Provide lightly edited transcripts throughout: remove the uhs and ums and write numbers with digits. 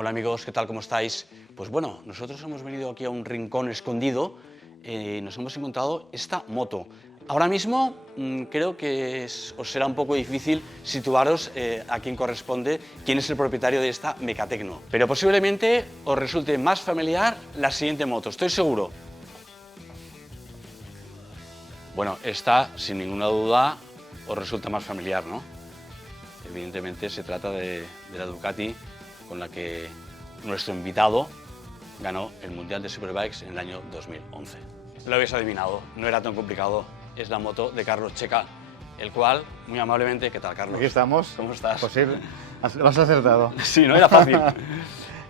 Hola amigos, ¿qué tal? ¿Cómo estáis? Pues bueno, nosotros hemos venido aquí a un rincón escondido y nos hemos encontrado esta moto. Ahora mismo creo que os será un poco difícil situaros a quién corresponde, quién es el propietario de esta Mecatecno. Pero posiblemente os resulte más familiar la siguiente moto, estoy seguro. Bueno, esta, sin ninguna duda, os resulta más familiar, ¿no? Evidentemente se trata de la Ducati con la que nuestro invitado ganó el Mundial de Superbikes en el año 2011. Lo habéis adivinado, no era tan complicado. Es la moto de Carlos Checa, el cual, muy amablemente, ¿qué tal, Carlos? Aquí estamos. ¿Cómo estás? Pues sí, lo has acertado. Sí, no era fácil.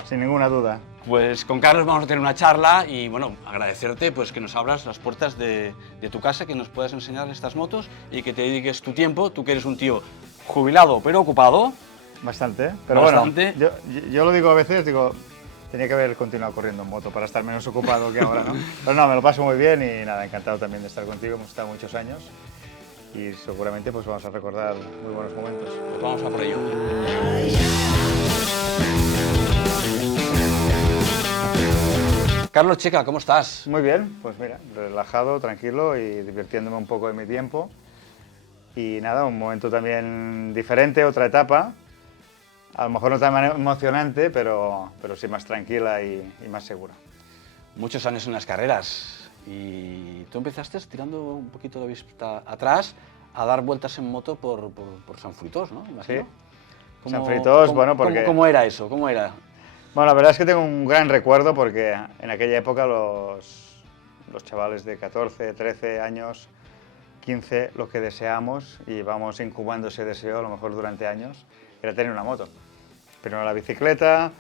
Sin ninguna duda. Pues con Carlos vamos a tener una charla y, bueno, agradecerte pues, que nos abras las puertas de tu casa, que nos puedas enseñar estas motos y que te dediques tu tiempo, tú que eres un tío jubilado pero ocupado. Bastante, ¿eh? Pero Bastante. Bueno, yo lo digo a veces, digo, tenía que haber continuado corriendo en moto para estar menos ocupado que ahora, ¿no? Pero no, me lo paso muy bien y nada, encantado también de estar contigo, hemos estado muchos años y seguramente pues vamos a recordar muy buenos momentos. Pues vamos a por ello. Carlos Checa, ¿cómo estás? Muy bien, pues mira, relajado, tranquilo y divirtiéndome un poco de mi tiempo. Y nada, un momento también diferente, otra etapa. A lo mejor no tan emocionante, pero sí más tranquila y más segura. Muchos años en las carreras y tú empezaste tirando un poquito de vista atrás a dar vueltas en moto por San Fruitós, ¿no? Imagino. Sí, San Fruitós, bueno, porque... ¿Cómo era eso? ¿Cómo era? Bueno, la verdad es que tengo un gran recuerdo porque en aquella época los chavales de 14, 13 años, 15, lo que deseamos, y vamos incubando ese deseo a lo mejor durante años, era tener una moto. Primero la bicicleta,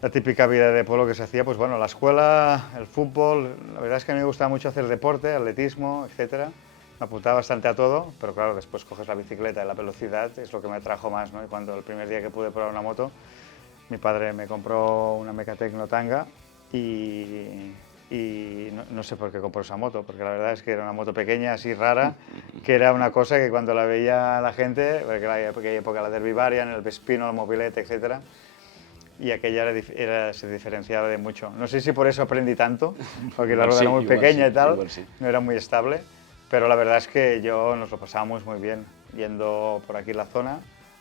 la típica vida de pueblo que se hacía, pues bueno, la escuela, el fútbol. La verdad es que a mí me gustaba mucho hacer deporte, atletismo, etcétera. Me apuntaba bastante a todo, pero claro, después coges la bicicleta y la velocidad es lo que me atrajo más, ¿no? Y cuando el primer día que pude probar una moto, mi padre me compró una Mecatecno Tanga y no sé por qué compró esa moto, porque la verdad es que era una moto pequeña, así rara, que era una cosa que cuando la veía la gente, porque en aquella época la Derby Variant, el Vespino, el Mobilete, etc. Y aquella se diferenciaba de mucho. No sé si por eso aprendí tanto, porque la rueda era muy pequeña y tal, no era muy estable, pero la verdad es que nos lo pasábamos muy bien, yendo por aquí la zona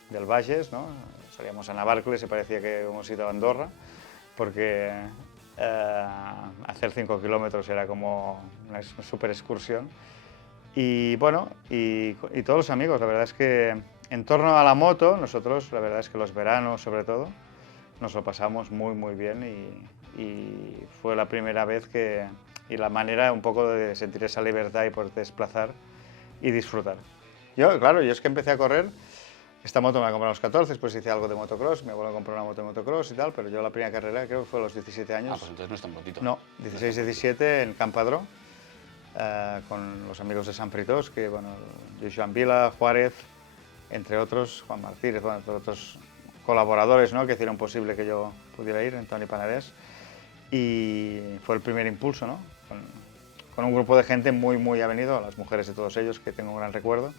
del Bages, ¿no? Salíamos a Navarcles y parecía que hemos ido a Andorra, porque hacer 5 kilómetros era como una super excursión. Y bueno, y todos los amigos, la verdad es que en torno a la moto, nosotros, la verdad es que los veranos sobre todo, nos lo pasamos muy muy bien y fue la primera vez y la manera un poco de sentir esa libertad y poder desplazar y disfrutar. Yo es que empecé a correr. Esta moto me la compré a los 14, después hice algo de motocross, mi abuelo compró una moto de motocross y tal, pero yo la primera carrera creo que fue a los 17 años. Ah, pues entonces no es tan prontito. No, 16, 17 en Campadró, con los amigos de San Fruitós, que bueno, Joan Vila, Juárez, entre otros, Juan Martínez, bueno, entre otros colaboradores, ¿no? Que hicieron posible que yo pudiera ir, Antoni Panadés, y fue el primer impulso, ¿no? Con un grupo de gente muy, muy avenido, las mujeres de todos ellos, que tengo un gran recuerdo.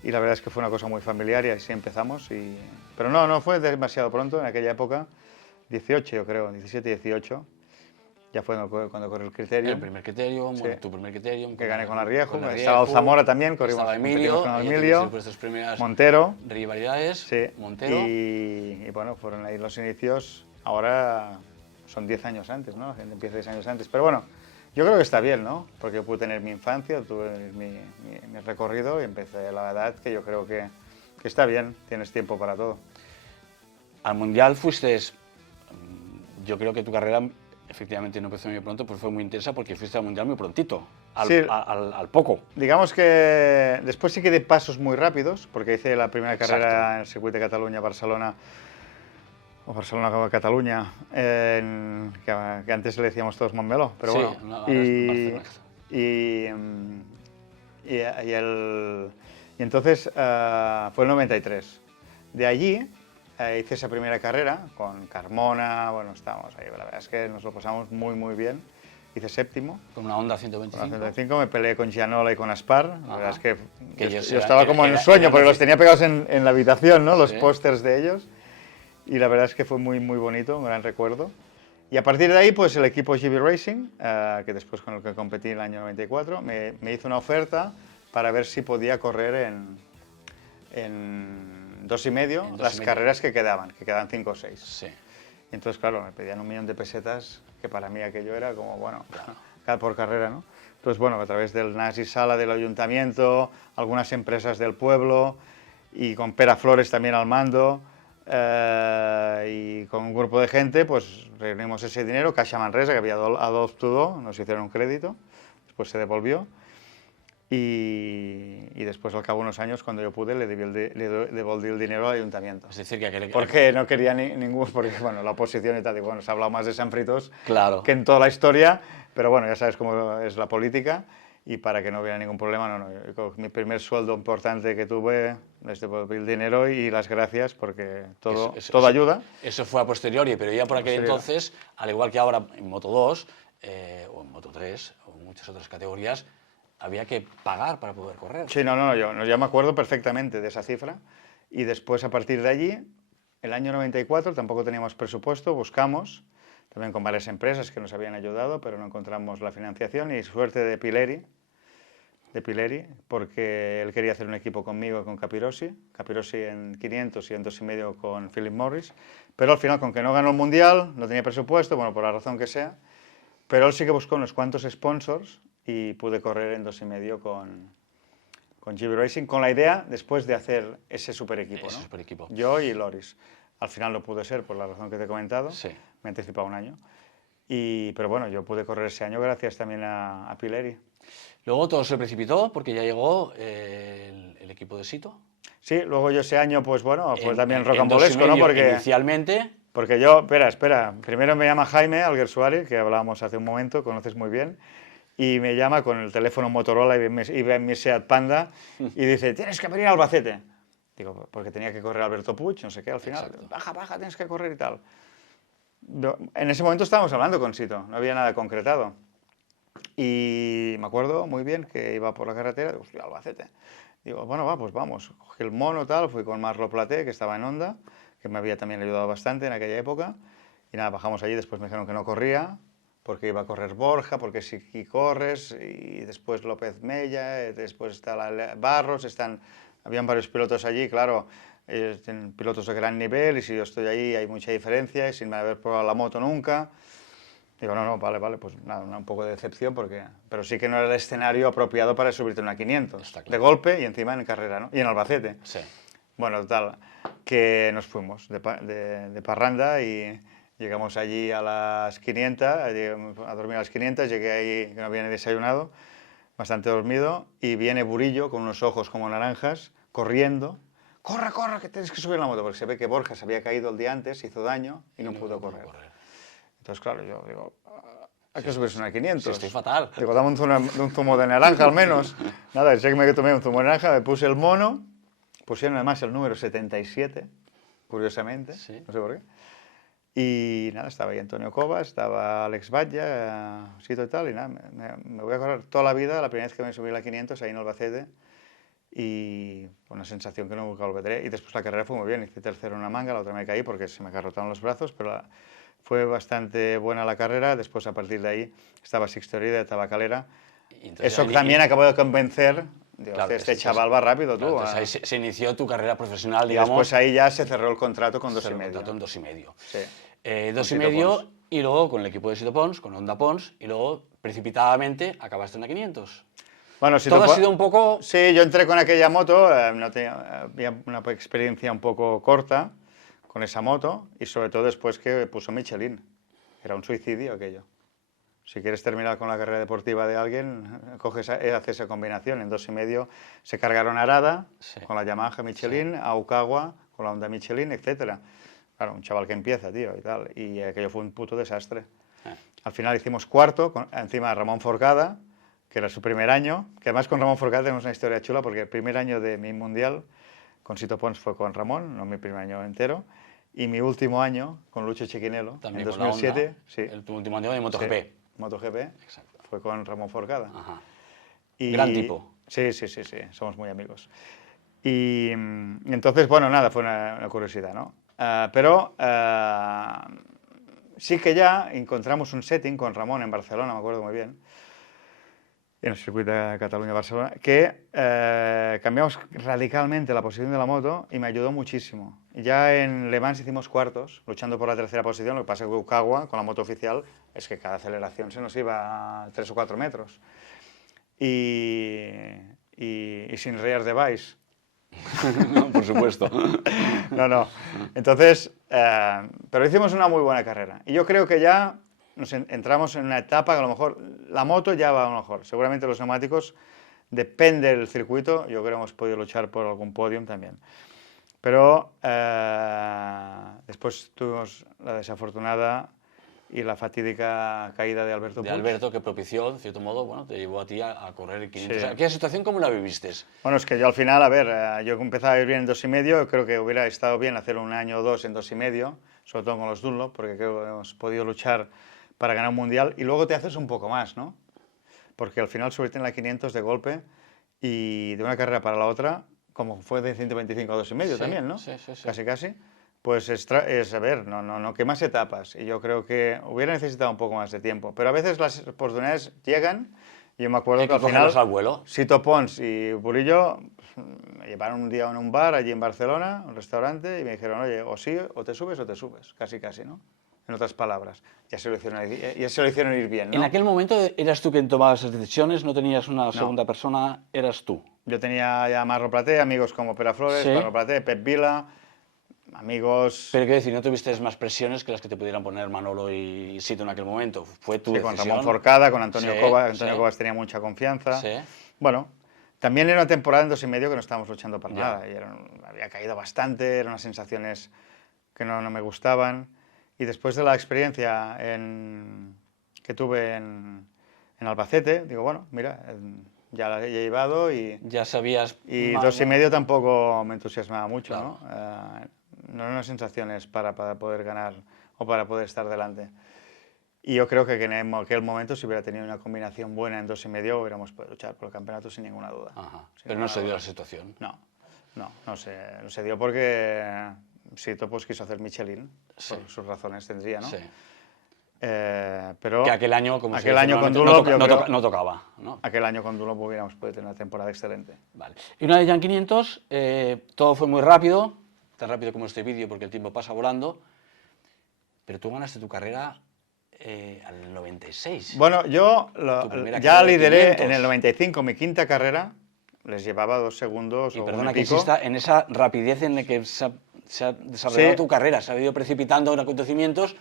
Y la verdad es que fue una cosa muy familiar y así empezamos. Pero no fue demasiado pronto, en aquella época, 18 yo creo, 17, 18. Ya fue cuando corrió el Criterium. El primer Criterium, Sí. bueno, tu primer Criterium. Que gané con la Rieju, estaba Zamora también, corrimos estaba Emilio, con Emilio, primeras Montero. Rivalidades, Sí. Montero. Y bueno, fueron ahí los inicios. Ahora son 10 años antes, ¿no? La gente empieza 10 años antes. Pero bueno, yo creo que está bien, ¿no? Porque pude tener mi infancia, tuve mi recorrido y empecé a la edad que yo creo que está bien, tienes tiempo para todo. Al Mundial fuiste, yo creo que tu carrera efectivamente no empezó muy pronto, pues fue muy intensa porque fuiste al Mundial muy prontito, al poco. Digamos que después sí que di pasos muy rápidos, porque hice la primera carrera en el circuito de Cataluña-Barcelona, o Barcelona-Cataluña, que antes le decíamos todos Montmeló, pero sí, bueno. Y entonces fue el 93. De allí hice esa primera carrera con Carmona, bueno, estábamos ahí, la verdad es que nos lo pasamos muy muy bien. Hice séptimo. Con una Honda 125. Con una 125, me peleé con Gianola y con Aspar. La verdad es que yo yo estaba como en un sueño, porque los tenía pegados en la habitación, ¿no? Los sí. pósters de ellos. Y la verdad es que fue muy, muy bonito, un gran recuerdo. Y a partir de ahí, pues el equipo GB Racing, que después con el que competí en el año 94, me hizo una oferta para ver si podía correr en 2,5 las carreras que quedaban 5 o 6. Sí. Y entonces, claro, me pedían 1 millón de pesetas, que para mí aquello era como, bueno, por carrera, ¿no? Entonces, bueno, a través del NAS y Sala del ayuntamiento, algunas empresas del pueblo, y con Pera Flores también al mando, y con un grupo de gente, pues reunimos ese dinero, Caixa Manresa, que había adoptado, nos hicieron un crédito, después se devolvió, y después, al cabo de unos años, cuando yo pude, le devolví el dinero al ayuntamiento. Es decir, que porque no quería ningún, porque bueno, la oposición y tal, y bueno, se ha hablado más de San Fritos claro. que en toda la historia, pero bueno, ya sabes cómo es la política, y para que no hubiera ningún problema, mi primer sueldo importante que tuve, les devolví el dinero y las gracias, porque todo ayuda. Eso fue a posteriori, pero ya por aquel entonces, al igual que ahora en Moto 2, o en Moto 3, o en muchas otras categorías, había que pagar para poder correr. Sí, yo ya me acuerdo perfectamente de esa cifra, y después, a partir de allí, el año 94, tampoco teníamos presupuesto, buscamos, también con varias empresas que nos habían ayudado, pero no encontramos la financiación, y suerte de Pileri, porque él quería hacer un equipo conmigo y con Capirossi en 500 y en 2,5 con Philip Morris, pero al final, con que no ganó el Mundial, no tenía presupuesto, bueno, por la razón que sea, pero él sí que buscó unos cuantos sponsors y pude correr en 2,5 con GB Racing, con la idea después de hacer ese super equipo, ¿no? Super equipo. Yo y Loris. Al final no pude ser por la razón que te he comentado, sí. Me he anticipado un año. Pero bueno, yo pude correr ese año gracias también a Pileri. Luego todo se precipitó porque ya llegó el equipo de Sito. Sí, luego yo ese año, pues bueno, fue también rocambolesco, ¿no? Porque inicialmente... Porque yo, espera, primero me llama Jaime Alguersuari, que hablábamos hace un momento, conoces muy bien, y me llama con el teléfono Motorola, iba en mi Seat Panda, y dice, tienes que venir a Albacete. Digo, porque tenía que correr Alberto Puig, no sé qué, al final, exacto. baja, tienes que correr y tal. En ese momento estábamos hablando con Sito, no había nada concretado. Y me acuerdo muy bien que iba por la carretera, digo, hostia, Albacete. Digo, bueno, pues vamos. Cogí el mono, tal, fui con Marlo Platé, que estaba en Honda, que me había también ayudado bastante en aquella época. Y nada, bajamos allí, después me dijeron que no corría, porque iba a correr Borja, porque si corres, y después López Mella, después está Barros, habían varios pilotos allí, claro, tienen pilotos de gran nivel, y si yo estoy ahí hay mucha diferencia, y sin haber probado la moto nunca. Digo, no, vale, pues nada, un poco de decepción, pero sí que no era el escenario apropiado para subirte una 500, claro. De golpe y encima en carrera, ¿no? Y en Albacete. Sí. Bueno, total, que nos fuimos de parranda y llegamos allí a las 500, a dormir a las 500, llegué ahí, que no había ni desayunado, bastante dormido, y viene Burillo con unos ojos como naranjas, corriendo. Corre, que tienes que subir la moto, porque se ve que Borja se había caído el día antes, hizo daño y no pudo correr. Entonces, claro, yo digo, hay que subirse una 500. Sí, estoy fatal. Digo, dame un zumo de naranja al menos. Nada, sé que me tomé un zumo de naranja, me puse el mono, pusieron además el número 77, curiosamente, sí. No sé por qué. Y nada, estaba ahí Antonio Cobas, estaba Alex Batlla, Sito y tal, y nada, me voy a correr toda la vida, la primera vez que me subí a la 500 ahí en Albacete, y una sensación que no olvidaré. Y después la carrera fue muy bien, hice tercero en una manga, la otra me caí porque se me agarrotaron los brazos, pero fue bastante buena la carrera. Después, a partir de ahí, estaba Sixto Herida de Tabacalera. Eso también acabó de convencer. Digo, claro, este chaval va rápido, tú. Claro, ahí se inició tu carrera profesional, digamos. Y después ahí ya se cerró el contrato con 2,5. Contrato en 2,5. Sí. 2,5 y luego con el equipo de Sito Pons, con Honda Pons, y luego precipitadamente acabaste en la 500. Bueno, todo ha sido un poco... Sí, yo entré con aquella moto, había una experiencia un poco corta con esa moto, y sobre todo después que puso Michelin. Era un suicidio aquello. Si quieres terminar con la carrera deportiva de alguien, haces esa combinación. En 2,5 se cargaron a Arada, sí. Con la Yamaha Michelin, sí. A Okawa con la Honda Michelin, etc. Claro, un chaval que empieza, tío, y tal. Y aquello fue un puto desastre. Al final hicimos cuarto, encima Ramón Forcada, que era su primer año, que además con Ramón Forcada tenemos una historia chula, porque el primer año de mi mundial con Sito Pons fue con Ramón, no mi primer año entero, y mi último año con Lucho Chiquinelo, también en 2007. Honda, sí. El último año de MotoGP. Sí, MotoGP, exacto. Fue con Ramón Forcada. Ajá. Gran tipo. Sí, somos muy amigos. Y entonces, bueno, nada, fue una curiosidad, ¿no? pero sí que ya encontramos un setting con Ramón en Barcelona, me acuerdo muy bien, en el circuito de Cataluña-Barcelona, que cambiamos radicalmente la posición de la moto y me ayudó muchísimo. Ya en Le Mans hicimos cuartos, luchando por la tercera posición. Lo que pasa es que Ucagua, con la moto oficial, es que cada aceleración se nos iba a 3 o 4 metros. Y sin rear de Vice. No, por supuesto. No. Entonces, pero hicimos una muy buena carrera. Y yo creo que ya entramos en una etapa que a lo mejor la moto ya va a lo mejor. Seguramente los neumáticos, depende del circuito, yo creo que hemos podido luchar por algún podium también. Pero después tuvimos la desafortunada y la fatídica caída de Alberto Puig. De Alberto, que propició, en cierto modo, bueno, te llevó a ti a correr el 500. Sí. ¿Aquella situación cómo la viviste? Bueno, es que yo al final, a ver, yo empezaba a ir bien en 2,5, creo que hubiera estado bien hacer un año o dos en 2,5, sobre todo con los Dunlop, porque creo que hemos podido luchar para ganar un mundial, y luego te haces un poco más, ¿no? Porque al final subirte en la 500 de golpe y de una carrera para la otra, como fue de 125 a 2,5 también, ¿no? Sí. Casi. Pues es a ver, no quemas etapas. Y yo creo que hubiera necesitado un poco más de tiempo. Pero a veces las oportunidades llegan. Y yo me acuerdo que al final, al vuelo. Sito Pons y Burillo me llevaron un día en un bar allí en Barcelona, un restaurante, y me dijeron, oye, o sí, o te subes, casi, ¿no? En otras palabras, ya se lo hicieron ir bien, ¿no? En aquel momento eras tú quien tomaba esas decisiones, no tenías una segunda persona, eras tú. Yo tenía ya Marro Platé, amigos como Pera Flores, Sí. Marro Platé, Pep Vila, amigos... Pero quiero decir, no tuviste más presiones que las que te pudieran poner Manolo y Sito en aquel momento. Fue tu decisión. Con Ramón Forcada, con Antonio Sí, Cobas. Antonio sí. Cobas tenía mucha confianza. Sí. Bueno, también era una temporada en 2,5 que no estábamos luchando para Ya. nada. Y había caído bastante, eran unas sensaciones que no me gustaban. Y después de la experiencia que tuve en Albacete, digo, bueno, mira, ya la he llevado y Ya sabías... y más, 2,5 tampoco me entusiasmaba mucho, Claro. ¿no? No eran unas sensaciones para poder ganar o para poder estar delante. Y yo creo que en aquel momento, si hubiera tenido una combinación buena en 2,5, hubiéramos podido luchar por el campeonato sin ninguna duda. Ajá. Sin Pero no ninguna se dio duda. la situación. No se dio porque Sito pues quiso hacer Michelin, Sí. por sus razones tendría, ¿no? Sí. Pero Que aquel año, como aquel se dice año con normalmente, Dunlop no tocaba, ¿no? aquel año con Dunlop hubiéramos podido tener una temporada excelente. Vale. Y una vez ya en 500, todo fue muy rápido, tan rápido como este vídeo porque el tiempo pasa volando, pero tú ganaste tu carrera al 96. Bueno, yo Tu primera ya carrera de lideré 500. en el 95 mi quinta carrera, les llevaba 2 segundos Y o perdona un que pico. insista en esa rapidez en la que se ha desarrollado Sí. tu carrera, se ha ido precipitando en acontecimientos.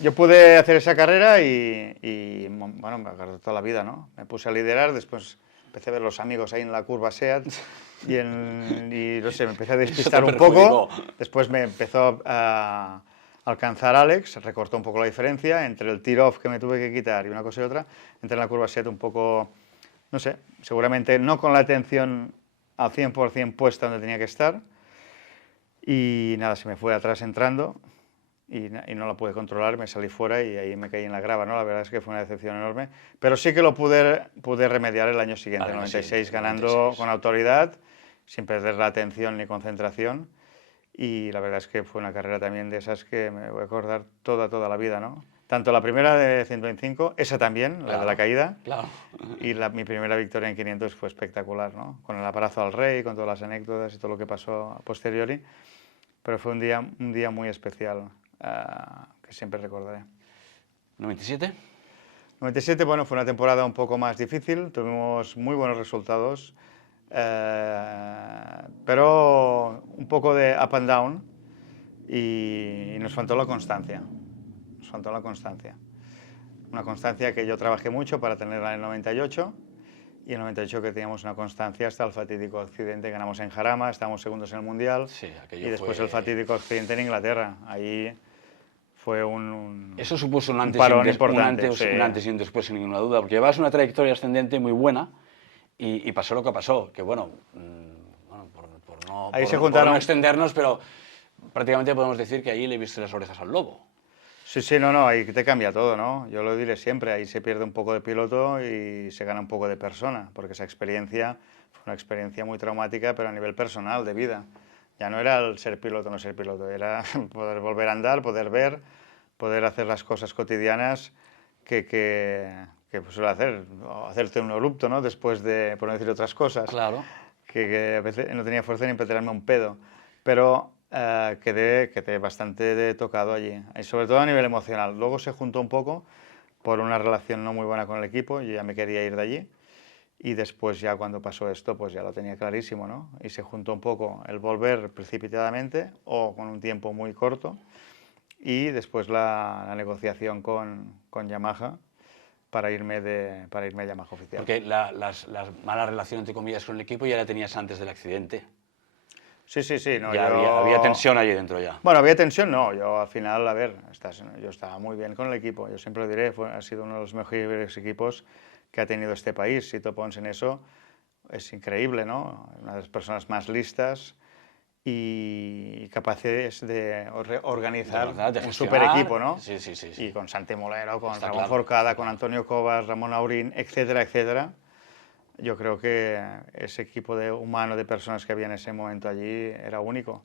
Yo pude hacer esa carrera y, bueno, me acuerdo toda la vida, ¿no? Me puse a liderar, después empecé a ver los amigos ahí en la curva SEAT y no sé, me empecé a despistar un poco. perjudicó. Después me empezó a alcanzar Alex, recortó un poco la diferencia entre el tear-off que me tuve que quitar y una cosa y otra. Entré en la curva SEAT un poco, no sé, seguramente no con la atención al 100% puesta donde tenía que estar. Y nada, se me fue atrás entrando y no la pude controlar, me salí fuera y ahí me caí en la grava, ¿no? La verdad es que fue una decepción enorme, pero sí que lo pude remediar el año siguiente, el 96, ganando 96. con autoridad, sin perder la atención ni concentración, y la verdad es que fue una carrera también de esas que me voy a acordar toda la vida, ¿no? Tanto la primera de 125, esa también, la de la caída, Claro. y mi primera victoria en 500 fue espectacular, ¿no? Con el aparazo al rey, con todas las anécdotas y todo lo que pasó a posteriori, pero fue un día muy especial. Que siempre recordaré. ¿97? 97, bueno, fue una temporada un poco más difícil, tuvimos muy buenos resultados, pero un poco de up and down y nos faltó la constancia. Una constancia que yo trabajé mucho para tenerla en el 98 y en el 98 que teníamos una constancia hasta el fatídico accidente, ganamos en Jarama, estábamos segundos en el Mundial Sí, y después el fatídico accidente en Inglaterra. Ahí fue Eso supuso un antes, parón y importante, sí. un antes y un después, sin ninguna duda, porque llevabas una trayectoria ascendente muy buena y pasó lo que pasó, que bueno, Ahí se por juntaron- no extendernos, pero prácticamente podemos decir que ahí le viste las orejas al lobo. Sí, no, ahí te cambia todo, ¿no? Yo lo diré siempre, ahí se pierde un poco de piloto y se gana un poco de persona, porque esa experiencia fue una experiencia muy traumática, pero a nivel personal, de vida. Ya no era el ser piloto o no ser piloto, era poder volver a andar, poder ver, poder hacer las cosas cotidianas que pues, suele hacer, o hacerte un erupto, ¿no? Después de, por no decir otras cosas, Claro. que a veces no tenía fuerza ni para tirarme un pedo, pero quedé bastante tocado allí, y sobre todo a nivel emocional. Luego se juntó un poco por una relación no muy buena con el equipo, yo ya me quería ir de allí, y después ya cuando pasó esto, pues ya lo tenía clarísimo, ¿no? Y se juntó un poco el volver precipitadamente o con un tiempo muy corto, y después la negociación con Yamaha para irme a Yamaha oficial. Porque la mala relación, entre comillas, con el equipo ya la tenías antes del accidente. Sí, sí, sí. No, Ya había tensión allí dentro ya. Bueno, había tensión, no. Yo al final, a ver, yo estaba muy bien con el equipo. Yo siempre lo diré, ha sido uno de los mejores equipos que ha tenido este país. Si te pones en eso, es increíble, ¿no? Una de las personas más listas y capaces de organizar un super equipo, ¿no? Sí, sí, sí, sí. Y con Santi Molero, con Está Ramón claro. Forcada, con Antonio Covas, Ramón Aurín, etcétera, etcétera. Yo creo que ese equipo humano de personas que había en ese momento allí era único.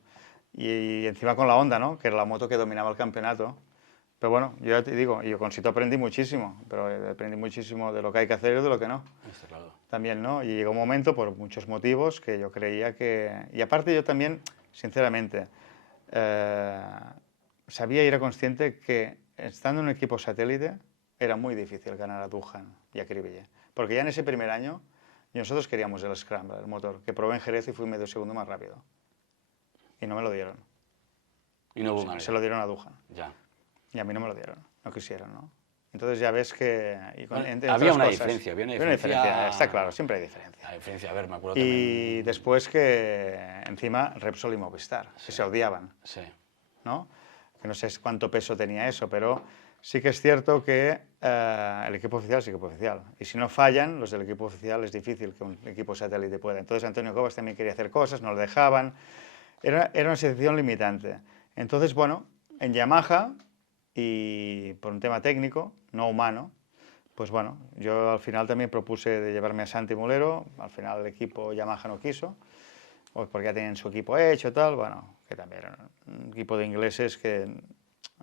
Y encima con la Honda, ¿no? Que era la moto que dominaba el campeonato. Pero bueno, yo ya te digo, yo con Sito aprendí muchísimo, pero aprendí muchísimo de lo que hay que hacer y de lo que no. Está claro. También, ¿no? Y llegó un momento, por muchos motivos, que yo creía que... Y aparte yo también, sinceramente, sabía y era consciente que estando en un equipo satélite era muy difícil ganar a Duhan y a Cribille. Porque ya en ese primer año nosotros queríamos el Scrambler, el motor, que probé en Jerez y fui medio segundo más rápido. Y no me lo dieron. Y no hubo manera. Se lo dieron a Duhan. Ya. Y a mí no me lo dieron, no quisieron, ¿no? Entonces ya ves que... Había una diferencia, había una diferencia. Está claro, siempre hay diferencia. La diferencia, a ver, me acuerdo Y también. después que encima Repsol y Movistar, que se odiaban, Sí. ¿no? Que no sé cuánto peso tenía eso, pero sí que es cierto que el equipo oficial es equipo oficial. Y si no fallan, los del equipo oficial es difícil que un equipo satélite pueda. Entonces Antonio Covas también quería hacer cosas, no lo dejaban. Era una situación limitante. Entonces, bueno, en Yamaha, y por un tema técnico, no humano, pues bueno, yo al final también propuse de llevarme a Santi Mulero, al final el equipo Yamaha no quiso, pues porque ya tenían su equipo hecho, tal, bueno, que también era un equipo de ingleses que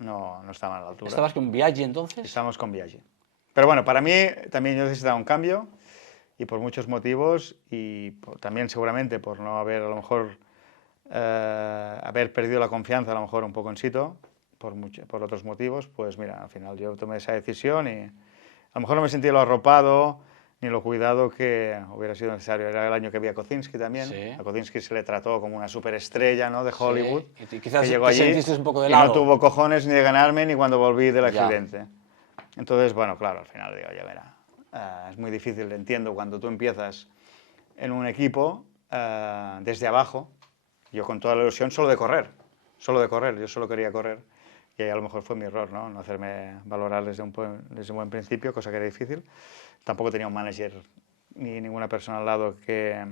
no estaban a la altura. ¿Estabas con Biaggi entonces? Estábamos con Biaggi. Pero bueno, para mí también yo necesitaba un cambio, y por muchos motivos, y también seguramente por no haber a lo mejor haber perdido la confianza a lo mejor un poco en Sito, por otros motivos, pues mira, al final yo tomé esa decisión y a lo mejor no me sentí lo arropado ni lo cuidado que hubiera sido necesario. Era el año que había Kocinski también. Sí. A Kocinski se le trató como una superestrella, ¿no?, de Hollywood. Sí. Y quizás que llegó te allí sentiste un poco de y lado. no tuvo cojones ni de ganarme ni cuando volví del accidente. Entonces, bueno, claro, al final digo, ya verá, es muy difícil, entiendo, cuando tú empiezas en un equipo desde abajo. Yo con toda la ilusión solo de correr, yo solo quería correr. Y ahí a lo mejor fue mi error, ¿no? No hacerme valorar desde un buen principio, cosa que era difícil. Tampoco tenía un manager ni ninguna persona al lado que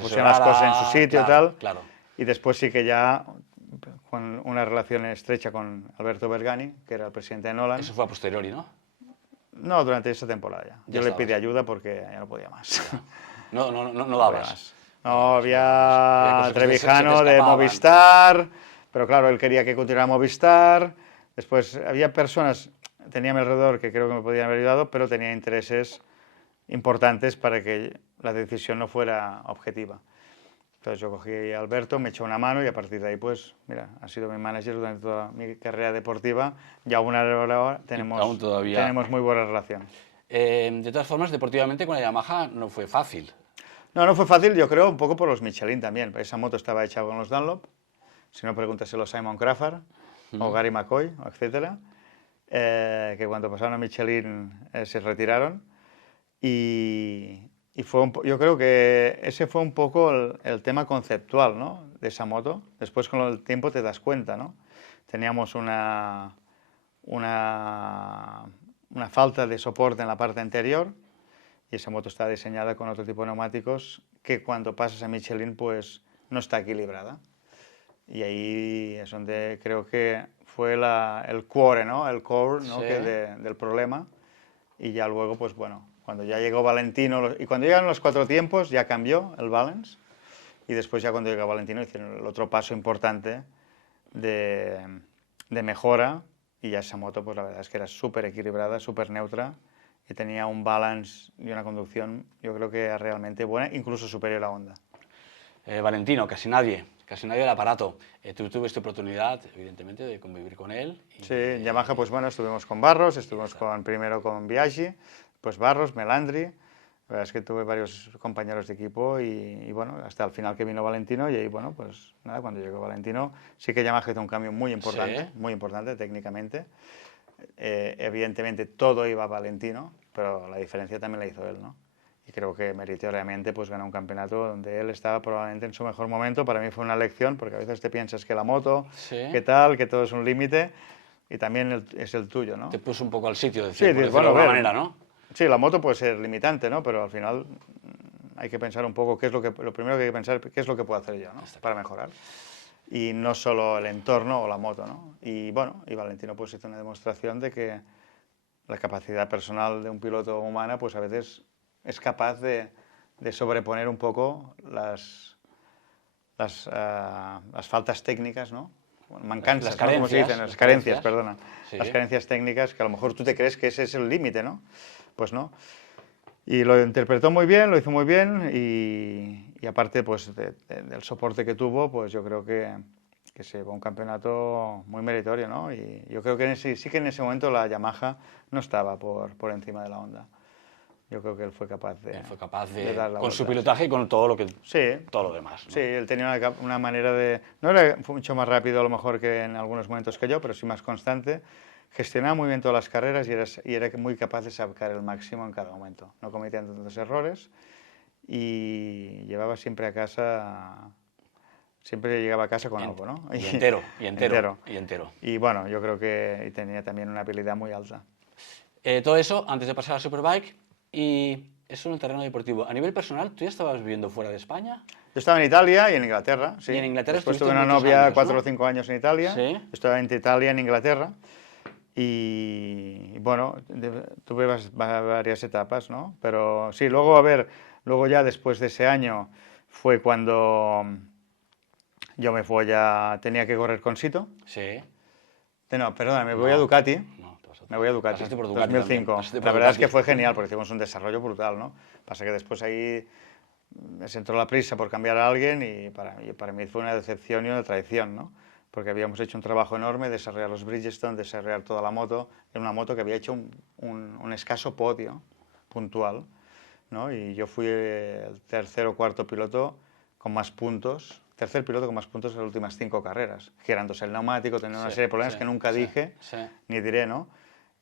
pusiera las cosas en su sitio, claro, tal. Claro. Y después sí que ya con una relación estrecha con Alberto Bergani, que era el presidente de Nolan. Eso fue a posteriori, ¿no? No, durante esa temporada ya. Yo le pedí ayuda porque ya no podía más. No dabas. No, había Trevijano de Movistar, pero claro, él quería que continuara Movistar. Después había personas, tenía a mi alrededor que creo que me podían haber ayudado, pero tenía intereses importantes para que la decisión no fuera objetiva. Entonces yo cogí a Alberto, me echó una mano y a partir de ahí, pues, mira, ha sido mi manager durante toda mi carrera deportiva y aún ahora tenemos muy buena relación. De todas formas, deportivamente con la Yamaha no fue fácil. No fue fácil, yo creo, un poco por los Michelin también. Esa moto estaba hecha con los Dunlop, si no pregúntaselo a Simon Crawford o Gary McCoy, etcétera, que cuando pasaron a Michelin se retiraron. Y yo creo que ese fue un poco el tema conceptual, ¿no?, de esa moto. Después con el tiempo te das cuenta, ¿no? Teníamos una falta de soporte en la parte anterior, y esa moto está diseñada con otro tipo de neumáticos que cuando pasas a Michelin pues no está equilibrada. Y ahí es donde creo que fue el core, ¿no? El core, ¿no?, Sí. del problema. Y ya luego, pues bueno, cuando ya llegó Valentino, y cuando llegaron los 4 tiempos ya cambió el balance. y después ya cuando llegó Valentino hicieron el otro paso importante de mejora, y ya esa moto pues la verdad es que era súper equilibrada, súper neutra, y tenía un balance y una conducción yo creo que realmente buena, incluso superior a Honda. Valentino, casi nadie del aparato. Tú tuviste oportunidad, evidentemente, de convivir con él. Sí, en Yamaha, pues bueno, estuvimos con Barros, estuvimos primero con Biaggi, pues Barros, Melandri. La verdad es que tuve varios compañeros de equipo y bueno, hasta el final que vino Valentino, y ahí, bueno, pues nada, cuando llegó Valentino, sí que Yamaha hizo un cambio muy importante técnicamente. Evidentemente todo iba a Valentino, pero la diferencia también la hizo él, ¿no? Y creo que meritoriamente pues ganó un campeonato donde él estaba probablemente en su mejor momento. Para mí fue una lección, porque a veces te piensas que la moto, que tal, que todo es un límite, y también es el tuyo, ¿no? Te puso un poco al sitio, sí, por decirlo de alguna manera, ¿no? Sí, la moto puede ser limitante, ¿no? Pero al final hay que pensar un poco lo primero que hay que pensar, qué es lo que puedo hacer yo, ¿no? Para mejorar. Y no solo el entorno o la moto, ¿no? Y bueno, y Valentino pues hizo una demostración de que la capacidad personal de un piloto humana pues a veces es capaz de sobreponer un poco las faltas técnicas, ¿no? Bueno, mancanzas, las ¿no? Como se dicen, las carencias, perdona. Sí. Las carencias técnicas, que a lo mejor tú te crees que ese es el límite, ¿no? Pues no. Y lo interpretó muy bien, lo hizo muy bien, y aparte pues del soporte que tuvo, pues yo creo que se llevó un campeonato muy meritorio, ¿no? Y yo creo que sí que en ese momento la Yamaha no estaba por encima de la Honda. Yo creo que él fue capaz de dar la con vuelta, su pilotaje y con todo lo demás, ¿no? Sí, él tenía una manera de... No era mucho más rápido a lo mejor que en algunos momentos que yo, pero sí más constante. Gestionaba muy bien todas las carreras y era muy capaz de sacar el máximo en cada momento. No cometía tantos errores y llevaba siempre a casa... Siempre llegaba a casa con algo, ¿no? Y entero. Y bueno, yo creo que tenía también una habilidad muy alta. Todo eso antes de pasar a la Superbike, y eso en el terreno deportivo. A nivel personal, ¿tú ya estabas viviendo fuera de España? Yo estaba en Italia y en Inglaterra, sí. ¿Y en Inglaterra Después estuviste tuve una muchos novia años, 4 ¿no? o 5 años en Italia. Sí. Estaba entre Italia y en Inglaterra. Y bueno, tuve varias etapas, ¿no? Pero sí, luego ya después de ese año fue cuando yo tenía que correr con Sito. Sí. No, perdona, me voy a Ducati. Me voy a Ducati. Pasaste por Ducati 2005. La verdad es que fue genial porque hicimos un desarrollo brutal, ¿no? Pasa que después ahí me entró la prisa por cambiar a alguien y para mí fue una decepción y una traición, ¿no? Porque habíamos hecho un trabajo enorme, desarrollar los Bridgestone, desarrollar toda la moto. Era una moto que había hecho un escaso podio puntual, ¿no? Y yo fui el tercer o cuarto piloto con más puntos, tercer piloto con más puntos en las últimas 5 carreras, girándose el neumático, teniendo una serie de problemas que nunca dije, ni diré, ¿no?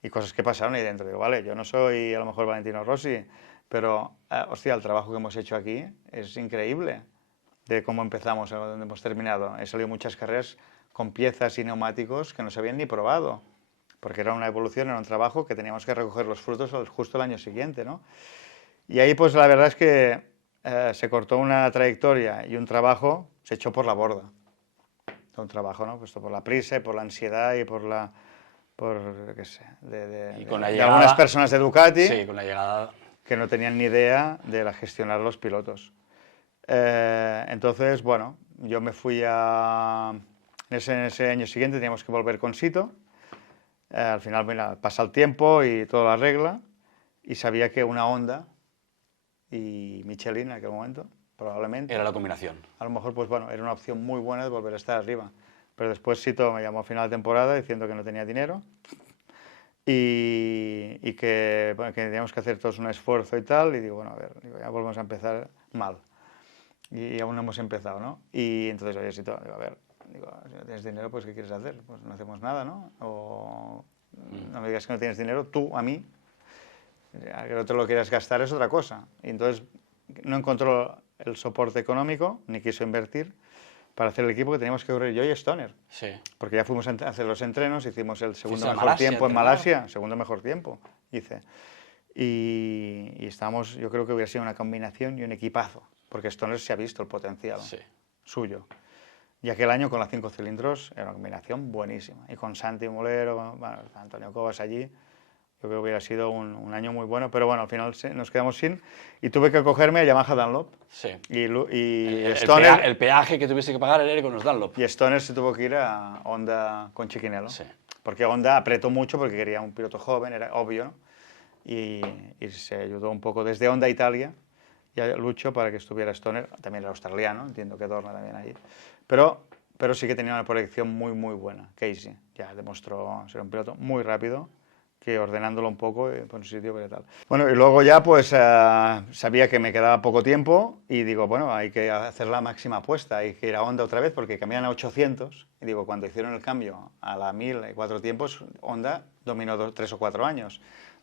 Y cosas que pasaron ahí dentro. Digo, vale, yo no soy a lo mejor Valentino Rossi, pero, hostia, el trabajo que hemos hecho aquí es increíble, de cómo empezamos a donde hemos terminado. He salido muchas carreras con piezas y neumáticos que no se habían ni probado, porque era una evolución, era un trabajo que teníamos que recoger los frutos justo el año siguiente, ¿no? Y ahí, pues, la verdad es que se cortó una trayectoria y un trabajo se echó por la borda. Un trabajo, ¿no? Puesto por la prisa y por la ansiedad y por qué sé, de algunas personas de Ducati. Sí, con la llegada... Que no tenían ni idea de gestionar los pilotos. Entonces, bueno, yo me fui en ese año siguiente teníamos que volver con Sito. Al final, mira, pasa el tiempo y todo la regla, y sabía que una Honda y Michelin en aquel momento, probablemente... Era la combinación. A lo mejor, pues bueno, era una opción muy buena de volver a estar arriba. Pero después Sito me llamó a final de temporada diciendo que no tenía dinero y que teníamos que hacer todos un esfuerzo y tal. Y digo, bueno, a ver, ya volvemos a empezar mal. Y aún no hemos empezado, ¿no? Y entonces, oye, Sito, digo, a ver, si no tienes dinero, pues ¿qué quieres hacer? Pues no hacemos nada, ¿no? O no me digas que no tienes dinero, tú, a mí, que no te lo quieras gastar es otra cosa. Y entonces no encontró el soporte económico, ni quiso invertir para hacer el equipo que teníamos que correr yo y Stoner. Sí. Porque ya fuimos a hacer los entrenos, hicimos el segundo mejor tiempo en Malasia, segundo mejor tiempo hice. Y estábamos, yo creo que hubiera sido una combinación y un equipazo, porque Stoner se ha visto el potencial suyo. Y aquel año con la 5 cilindros era una combinación buenísima. Y con Santi Mulero, bueno, Antonio Cobas allí, Yo creo que hubiera sido un año muy bueno, pero bueno, al final nos quedamos sin, y tuve que cogerme a Yamaha Dunlop. Sí. Y Stoner, el peaje que tuviste que pagar era con los Dunlop. Y Stoner se tuvo que ir a Honda con Chiquinello. Sí. Porque Honda apretó mucho porque quería un piloto joven, era obvio, ¿no? Y se ayudó un poco desde Honda Italia y a Lucho para que estuviera Stoner, también era australiano, entiendo que Dorna también ahí, pero sí que tenía una proyección muy buena. Casey ya demostró ser un piloto muy rápido, que ordenándolo un poco por un sitio y tal. Bueno, y luego ya pues sabía que me quedaba poco tiempo y digo, bueno, hay que hacer la máxima apuesta, hay que ir a Honda otra vez porque cambian a 800 y digo, cuando hicieron el cambio a la 1000 y 4 tiempos, Honda dominó 3 o 4 años.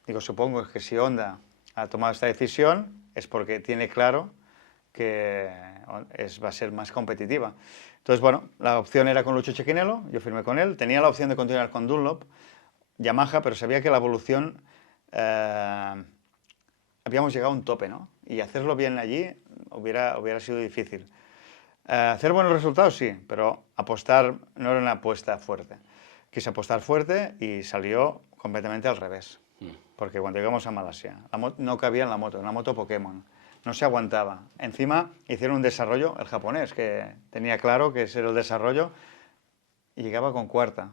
Digo, supongo que si Honda ha tomado esta decisión es porque tiene claro que va a ser más competitiva. Entonces, bueno, la opción era con Lucho Cecchinello, yo firmé con él, tenía la opción de continuar con Dunlop, Yamaha, pero sabía que la evolución habíamos llegado a un tope, ¿no? Y hacerlo bien allí hubiera sido difícil. Hacer buenos resultados, sí, pero apostar no era una apuesta fuerte. Quise apostar fuerte y salió completamente al revés. Porque cuando llegamos a Malasia, no cabía en la moto, una moto Pokémon. No se aguantaba. Encima hicieron un desarrollo, el japonés, que tenía claro que ese era el desarrollo, y llegaba con cuarta.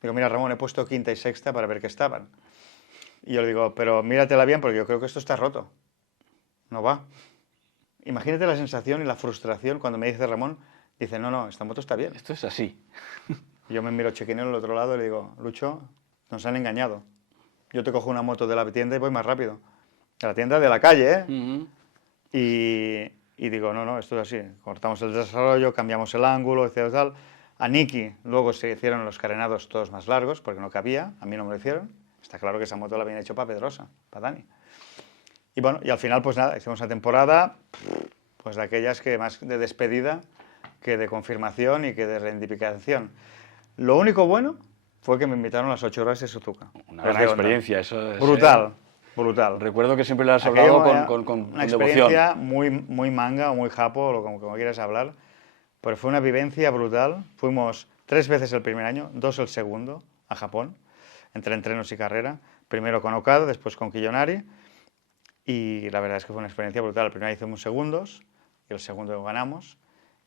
Digo, mira Ramón, he puesto quinta y sexta para ver qué estaban. Y yo le digo, pero míratela bien porque yo creo que esto está roto. No va. Imagínate la sensación y la frustración cuando me dice Ramón, dice, no, esta moto está bien. Esto es así. Y yo me miro Cecchinello al otro lado y le digo, Lucho, nos han engañado. Yo te cojo una moto de la tienda y voy más rápido. De la tienda de la calle, ¿eh? Y digo, no, esto es así. Cortamos el desarrollo, cambiamos el ángulo, etc. Tal. A Niki luego se hicieron los carenados todos más largos porque no cabía, a mí no me lo hicieron. Está claro que esa moto la habían hecho para Pedrosa, para Dani. Y bueno, y al final pues nada, hicimos una temporada pues de aquellas que más de despedida que de confirmación y que de reivindicación. Lo único bueno fue que me invitaron a las 8 horas de Suzuka. Una gran experiencia, eso es... Brutal. Brutal. Recuerdo que siempre le has hablado con una devoción. Experiencia muy manga o muy japo, o como quieras hablar, pero fue una vivencia brutal. Fuimos 3 veces el primer año, 2 el segundo, a Japón, entre entrenos y carrera. Primero con Okada, después con Kiyonari, y la verdad es que fue una experiencia brutal. El primer hicimos segundos, y el segundo ganamos,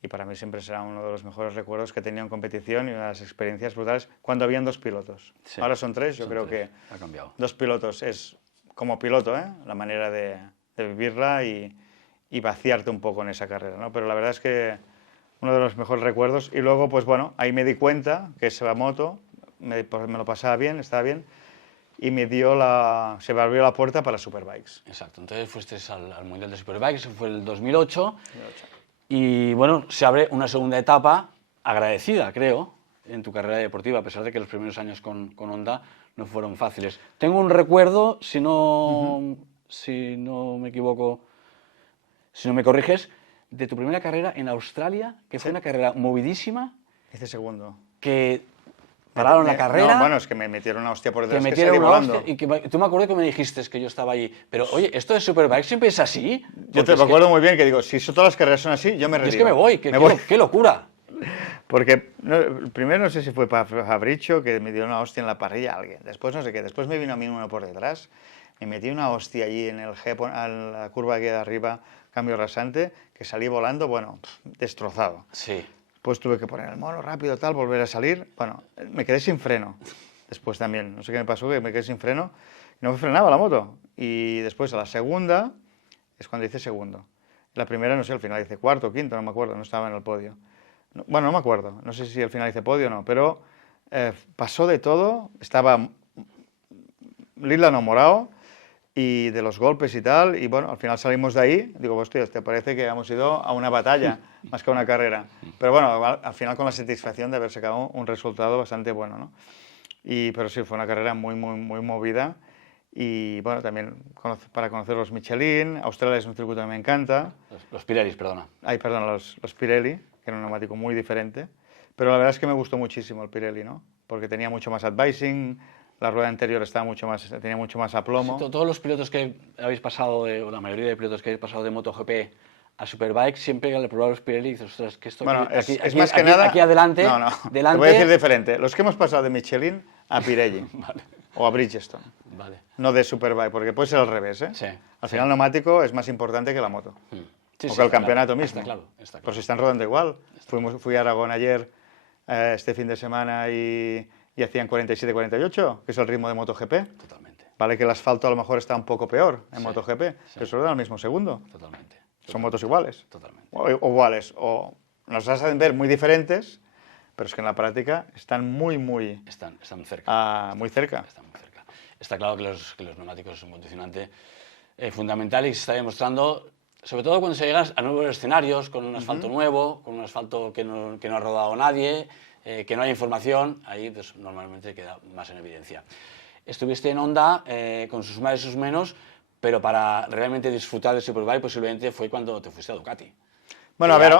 y para mí siempre será uno de los mejores recuerdos que he tenido en competición y una de las experiencias brutales cuando habían 2 pilotos. Sí, ahora son 3, yo creo que ha cambiado. 2 pilotos es... como piloto, la manera de vivirla y vaciarte un poco en esa carrera, ¿no? Pero la verdad es que uno de los mejores recuerdos. Y luego, pues bueno, ahí me di cuenta que esa moto me lo pasaba bien, estaba bien, y se me abrió la puerta para Superbikes. Exacto, entonces fuiste al Mundial de Superbikes, eso fue el 2008, y bueno, se abre una segunda etapa agradecida, creo, en tu carrera deportiva, a pesar de que los primeros años con Honda no fueron fáciles. Tengo un recuerdo, si no me equivoco, si no me corriges, de tu primera carrera en Australia, que fue una carrera movidísima. Hice segundo. Que pararon la carrera. No, bueno, es que me metieron una hostia por detrás. Que metieron una hostia y que tú me acuerdo que me dijiste que yo estaba allí. Pero oye, ¿esto de Superbike siempre es así? Yo te acuerdo muy bien que digo, si todas las carreras son así, yo me retiro. Es que me voy, qué locura. Porque primero no sé si fue para Fabricio, que me dio una hostia en la parrilla a alguien. Después no sé qué. Después me vino a mí uno por detrás. Me metí una hostia allí en el G, a la curva aquí de arriba, cambio rasante, que salí volando, bueno, destrozado. Sí. Pues tuve que poner el mono rápido, tal, volver a salir. Bueno, me quedé sin freno. Después también, no sé qué me pasó, que me quedé sin freno. Y no me frenaba la moto. Y después a la segunda es cuando hice segundo. La primera, no sé, al final hice cuarto o quinto, no me acuerdo, no estaba en el podio. Bueno, no me acuerdo, no sé si al final hice podio o no, pero pasó de todo, estaba lila enamorado y de los golpes y tal, y bueno, al final salimos de ahí, digo, hostia, ¿te parece que hemos ido a una batalla más que a una carrera? Pero bueno, al final con la satisfacción de haber sacado un resultado bastante bueno, ¿no? Pero sí, fue una carrera muy movida, y bueno, también para conocer los Michelin. Australia es un circuito que me encanta. Los Pirellis, perdona. Ay, perdón, los Pirelli, que era un neumático muy diferente, pero la verdad es que me gustó muchísimo el Pirelli, ¿no? Porque tenía mucho más advising, la rueda anterior tenía mucho más aplomo. Sí, todos los pilotos que habéis pasado, o la mayoría de pilotos que habéis pasado de MotoGP a Superbike, siempre al probar los Pirelli dices, ostras, que esto bueno, aquí, es más que nada... Aquí adelante... No, delante... te voy a decir diferente. Los que hemos pasado de Michelin a Pirelli. Vale. o a Bridgestone. Vale. No de Superbike, porque puede ser al revés, ¿eh? Sí. Al final el neumático es más importante que la moto. Sí, O sí, que el está campeonato claro, mismo. Está claro, está Pero claro. si están rodando igual. Fui a Aragón ayer, este fin de semana, y hacían 47-48, que es el ritmo de MotoGP. Totalmente. Vale que el asfalto a lo mejor está un poco peor en Sí, MotoGP, sí. pero se rodan al mismo segundo. Totalmente. Son motos iguales. Totalmente. O iguales. O nos hacen ver muy diferentes, pero es que en la práctica están muy Están cerca. cerca. Están muy cerca. Está claro que los neumáticos son un condicionante fundamental y se está demostrando, sobre todo cuando se llega a nuevos escenarios, con un asfalto nuevo, con un asfalto que no ha rodado nadie, que no hay información, ahí pues, normalmente queda más en evidencia. Estuviste en Honda con sus más y sus menos, pero para realmente disfrutar de Superbike posiblemente fue cuando te fuiste a Ducati. Bueno, a ver,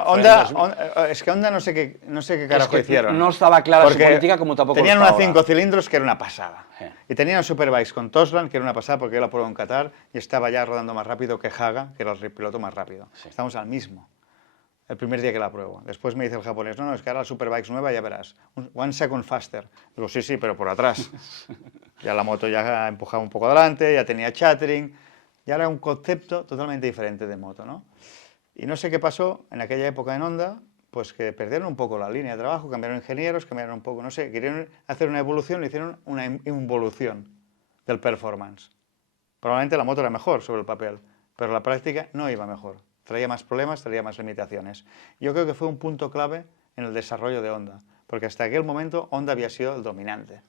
es que Honda no sé qué carajo hicieron. No estaba clara su Porque política como tampoco tenían lo está una ahora. 5 cilindros que era una pasada. Y tenían Superbikes con Tosland, que era una pasada porque yo la probé en Qatar y estaba ya rodando más rápido que Haga, que era el piloto más rápido. Sí. Estamos al mismo. El primer día que la pruebo. Después me dice el japonés, no, es que ahora la Superbikes nueva ya verás. 1 second faster. Digo, sí, pero por atrás. Ya la moto ya empujaba un poco adelante, ya tenía chattering. Ya era un concepto totalmente diferente de moto, ¿no? Y no sé qué pasó en aquella época en Honda, pues que perdieron un poco la línea de trabajo, cambiaron ingenieros, cambiaron un poco, no sé, querían hacer una evolución, le hicieron una involución del performance. Probablemente la moto era mejor sobre el papel, pero la práctica no iba mejor. Traía más problemas, traía más limitaciones. Yo creo que fue un punto clave en el desarrollo de Honda, porque hasta aquel momento Honda había sido el dominante.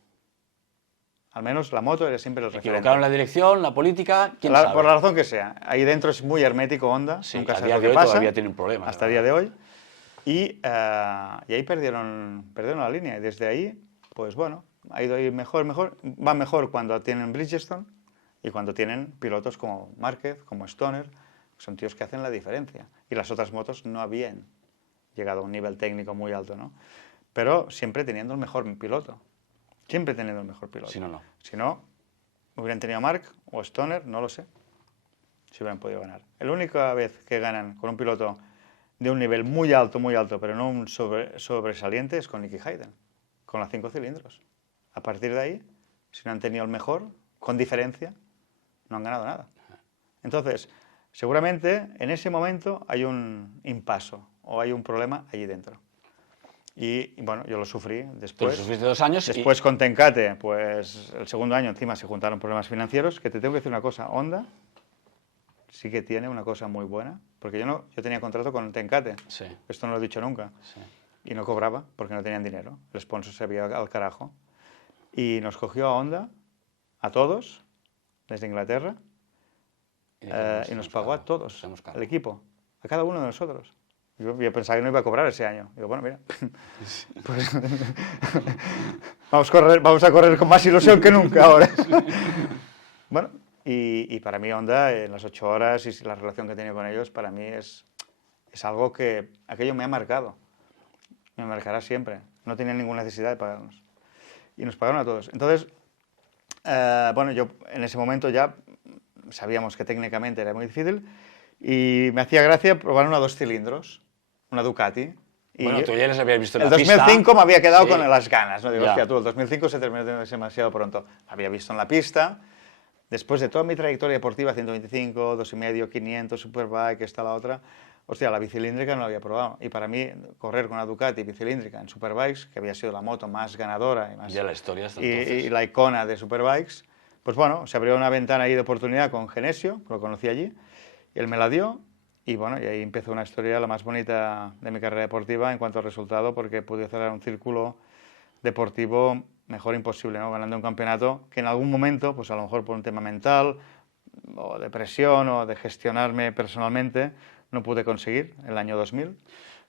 Al menos la moto era siempre el referente. Equivocaron la dirección, la política, quién sabe. Por la razón que sea. Ahí dentro es muy hermético Honda, Sí, nunca a sabes día lo de que hoy pasa. todavía tienen problemas. Hasta el día de hoy. Y ahí perdieron la línea. Y desde ahí, pues bueno, ha ido ahí mejor. Va mejor cuando tienen Bridgestone y cuando tienen pilotos como Márquez, como Stoner. Son tíos que hacen la diferencia. Y las otras motos no habían llegado a un nivel técnico muy alto, ¿no? Pero siempre teniendo el mejor piloto. Siempre teniendo el mejor piloto. Si no, no. Si no, hubieran tenido a Mark o Stoner, no lo sé, si hubieran podido ganar. La única vez que ganan con un piloto de un nivel muy alto, pero no un sobresaliente, es con Nicky Hayden, con las 5 cilindros. A partir de ahí, si no han tenido el mejor, con diferencia, no han ganado nada. Entonces, seguramente en ese momento hay un impaso o hay un problema allí dentro. Y bueno, yo lo sufrí después. Lo sufriste 2 años. Después con Tenkate, pues el segundo año encima se juntaron problemas financieros, que te tengo que decir una cosa, Honda sí que tiene una cosa muy buena, porque yo tenía contrato con Tenkate, Sí. esto no lo he dicho nunca, Sí. y no cobraba porque no tenían dinero, el sponsor se había al carajo, y nos cogió a Honda, a todos, desde Inglaterra, y nos pagó a todos, al equipo, a cada uno de nosotros. Yo pensaba que no iba a cobrar ese año. Digo, bueno, mira, pues, vamos a correr con más ilusión que nunca ahora. Bueno, y para mí Honda, en las 8 horas y la relación que he tenido con ellos, para mí es algo que aquello me ha marcado. Me marcará siempre. No tenía ninguna necesidad de pagarnos. Y nos pagaron a todos. Entonces, bueno, yo en ese momento ya sabíamos que técnicamente era muy difícil y me hacía gracia probar una 2 cilindros, una Ducati. Y Bueno, tú ya les habías visto en el la pista. 2005 me había quedado Sí. con las ganas, ¿no? Digo, Ya. hostia, tú, el 2005 se terminó demasiado pronto. La había visto en la pista. Después de toda mi trayectoria deportiva, 125, 2,5, 500, Superbike, esta la otra, hostia, la bicilíndrica no la había probado. Y para mí, correr con una Ducati bicilíndrica en Superbikes, que había sido la moto más ganadora y, más, Ya la historia hasta y entonces. la icona de Superbikes, pues bueno, se abrió una ventana ahí de oportunidad con Genesio, que lo conocí allí, y él me la dio. Y bueno, y ahí empezó una historia la más bonita de mi carrera deportiva en cuanto al resultado, porque pude cerrar un círculo deportivo mejor imposible, ¿no? Ganando un campeonato que en algún momento, pues a lo mejor por un tema mental, o de presión, o de gestionarme personalmente, no pude conseguir el año 2000,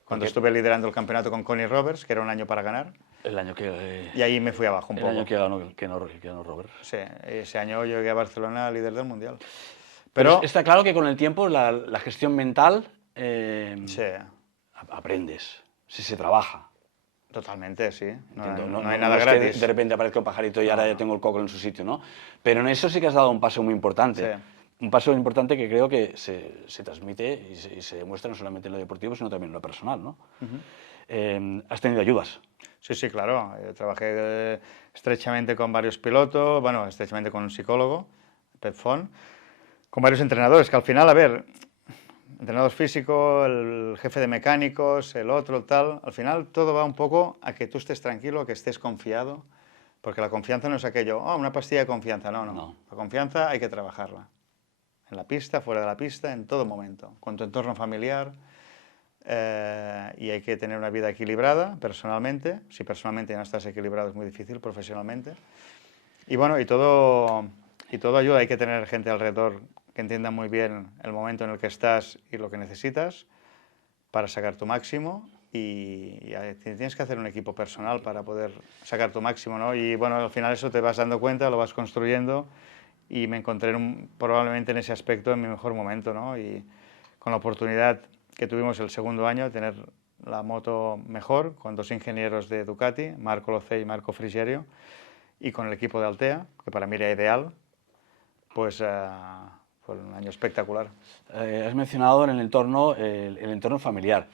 cuando estuve liderando el campeonato con Connie Roberts, que era un año para ganar, El año que... y ahí me fui abajo un el poco. año que ganó Robert. Sí, ese año yo llegué a Barcelona líder del Mundial. Pero Pero está claro que con el tiempo la gestión mental sí, aprendes, si se trabaja. totalmente, sí. No, Entiendo, no hay nada es que gratis. de repente aparezca un pajarito y ahora ya tengo el coco en su sitio, ¿no? Pero en eso sí que has dado un paso muy importante. Sí. Un paso importante que creo que se transmite y se demuestra no solamente en lo deportivo, sino también en lo personal, ¿no? Has tenido ayudas. Sí, sí, claro. Trabajé estrechamente con varios pilotos, bueno, estrechamente con un psicólogo, Pep Font, con varios entrenadores, que al final, a ver, entrenador físico, el jefe de mecánicos, el otro, tal, al final todo va un poco a que tú estés tranquilo, a que estés confiado, porque la confianza no es aquello, oh, una pastilla de confianza, no, no, No. La confianza hay que trabajarla, en la pista, fuera de la pista, en todo momento, con tu entorno familiar, y hay que tener una vida equilibrada personalmente. Si personalmente no estás equilibrado es muy difícil profesionalmente. Y bueno, y todo ayuda. Hay que tener gente alrededor que entienda muy bien el momento en el que estás y lo que necesitas para sacar tu máximo. Y tienes que hacer un equipo personal para poder sacar tu máximo, ¿no? Y bueno, al final eso te vas dando cuenta, lo vas construyendo, y me encontré probablemente en ese aspecto en mi mejor momento, ¿no? Y con la oportunidad que tuvimos el segundo año de tener la moto mejor, con dos ingenieros de Ducati, Marco Locé y Marco Frigerio, y con el equipo de Altea, que para mí era ideal, pues fue un año espectacular. Has mencionado en el entorno familiar.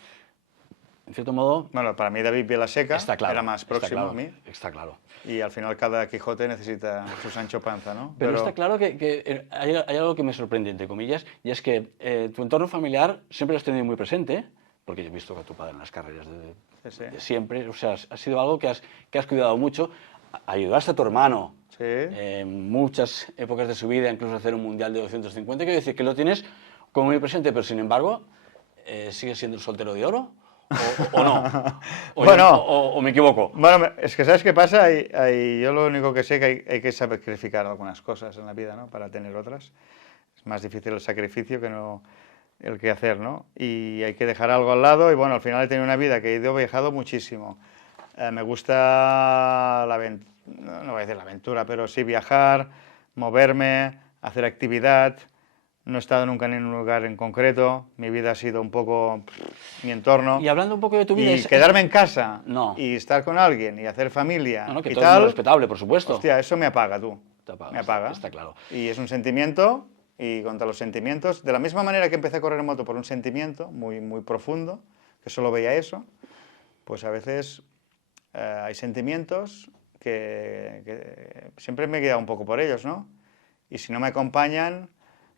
En cierto modo... Bueno, para mí David Vilaseca era más próximo a mí. Está claro. Y al final cada Quijote necesita su Sancho Panza, ¿no? Pero está claro que hay algo que me sorprende, entre comillas, y es que tu entorno familiar siempre lo has tenido muy presente, porque yo he visto que a tu padre en las carreras de siempre, o sea, ha sido algo que has cuidado mucho. Ayudaste a tu hermano en muchas épocas de su vida, incluso a hacer un mundial de 250, quiero decir que lo tienes como muy presente, pero sin embargo, ¿sigues siendo el soltero de oro? ¿O no? ¿O me equivoco? Bueno, es que ¿sabes qué pasa? Yo lo único que sé es que hay que sacrificar algunas cosas en la vida, ¿no? Para tener otras. Es más difícil el sacrificio que no el que hacer, ¿no? Y hay que dejar algo al lado, y bueno, al final he tenido una vida que he viajado muchísimo. Me gusta no voy a decir la aventura, pero sí viajar, moverme, hacer actividad. No he estado nunca en un lugar en concreto, mi vida ha sido un poco mi entorno. Y hablando un poco de tu vida... Y quedarme en casa, no. y estar con alguien, y hacer familia, que y todo tal... es muy respetable, por supuesto. Hostia, eso me apaga, tú. Te apaga, me apaga. Está claro. Y es un sentimiento, y contra los sentimientos, de la misma manera que empecé a correr en moto por un sentimiento muy, muy profundo, que solo veía eso, pues a veces hay sentimientos que siempre me he guiado un poco por ellos, ¿no? Y si no me acompañan,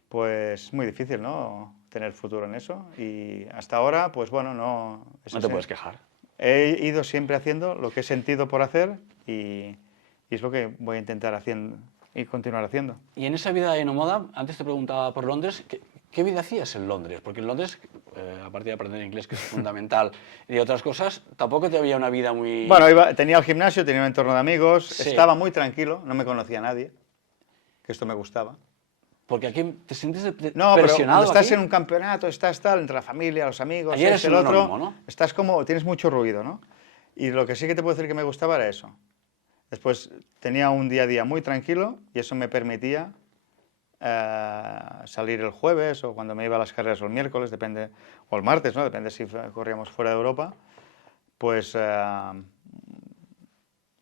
pues muy difícil, ¿no? Tener futuro en eso. Y hasta ahora, pues bueno, no... No te puedes quejar. He ido siempre haciendo lo que he sentido por hacer, y es lo que voy a intentar haciendo y continuar haciendo. Y en esa vida de nómada, antes te preguntaba por Londres, ¿qué vida hacías en Londres? Porque en Londres, aparte de aprender inglés, que es fundamental, y otras cosas, tampoco te había una vida muy... Bueno, tenía el gimnasio, tenía un entorno de amigos, estaba muy tranquilo, no me conocía a nadie, que esto me gustaba. Porque aquí te sientes no, presionado. Pero cuando estás aquí, en un campeonato, estás tal, entre la familia, los amigos, ayer es el otro, anónimo, ¿no? Estás como, tienes mucho ruido, ¿no? Y lo que sí que te puedo decir que me gustaba era eso. Después tenía un día a día muy tranquilo, y eso me permitía salir el jueves, o cuando me iba a las carreras, o el miércoles, depende, o el martes, ¿no? Depende si corríamos fuera de Europa, pues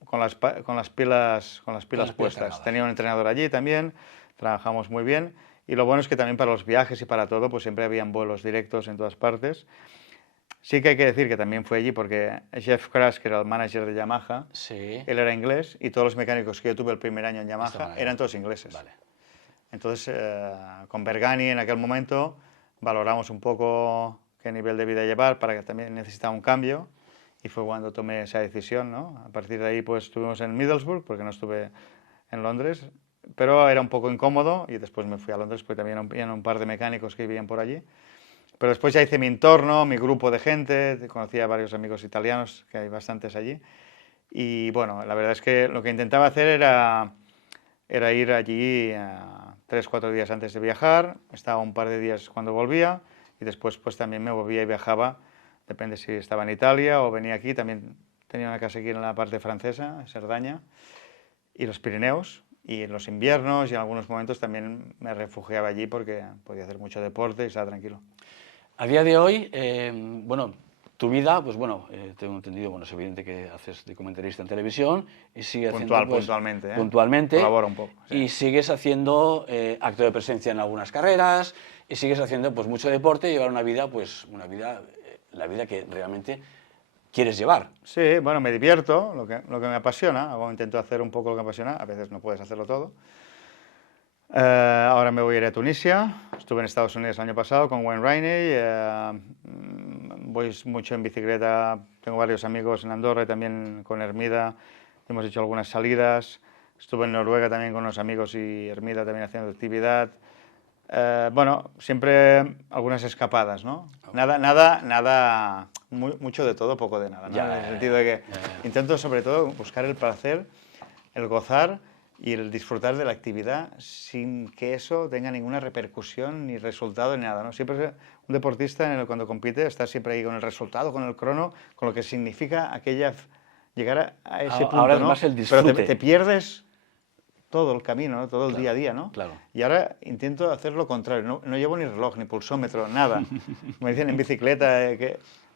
con las pilas puestas. Tenía un entrenador allí también, trabajamos muy bien, y lo bueno es que también para los viajes y para todo, pues siempre habían vuelos directos en todas partes. Sí que hay que decir que también fue allí porque Jeff Crash, que era el manager de Yamaha, él era inglés, y todos los mecánicos que yo tuve el primer año en Yamaha eran todos ingleses. Vale. Entonces, con Bergani en aquel momento valoramos un poco qué nivel de vida llevar, para que también necesitaba un cambio, y fue cuando tomé esa decisión, ¿no? A partir de ahí, pues estuvimos en Middlesbrough, porque no estuve en Londres, pero era un poco incómodo, y después me fui a Londres, porque también había un par de mecánicos que vivían por allí. Pero después ya hice mi entorno, mi grupo de gente, conocí a varios amigos italianos, que hay bastantes allí. Y bueno, la verdad es que lo que intentaba hacer era ir allí 3-4 días antes de viajar, estaba un par de días cuando volvía, y después pues también me volvía y viajaba, depende si estaba en Italia o venía aquí. También tenía una casa aquí en la parte francesa, Cerdaña, y los Pirineos. Y en los inviernos y en algunos momentos también me refugiaba allí, porque podía hacer mucho deporte y estaba tranquilo. A día de hoy, bueno, tu vida, pues bueno, tengo entendido, bueno, es evidente que haces de comentarista en televisión y sigues haciendo... Puntualmente, ¿eh? Puntualmente. Colabora un poco. Sí. Y sigues haciendo acto de presencia en algunas carreras, y sigues haciendo pues mucho deporte y llevar una vida, pues la vida que realmente quieres llevar. Sí, bueno, me divierto, lo que me apasiona, intento hacer un poco lo que me apasiona, a veces no puedes hacerlo todo. Ahora me voy a ir a Tunisia, estuve en Estados Unidos el año pasado con Wayne Rainey, voy mucho en bicicleta, tengo varios amigos en Andorra y también con Hermida, hemos hecho algunas salidas, estuve en Noruega también con unos amigos y Hermida también haciendo actividad. Bueno, siempre algunas escapadas, ¿no? Nada, mucho de todo, poco de nada, ¿no? En el sentido de que intento sobre todo buscar el placer, el gozar y el disfrutar de la actividad sin que eso tenga ninguna repercusión ni resultado ni nada, ¿no? Siempre un deportista cuando compite está siempre ahí con el resultado, con el crono, con lo que significa llegar a ese punto, ahora ¿no? más el disfrute. Pero te pierdes todo el camino, ¿no? Todo el día a día, ¿no? Claro. Y ahora intento hacer lo contrario, no llevo ni reloj, ni pulsómetro, nada. Me dicen en bicicleta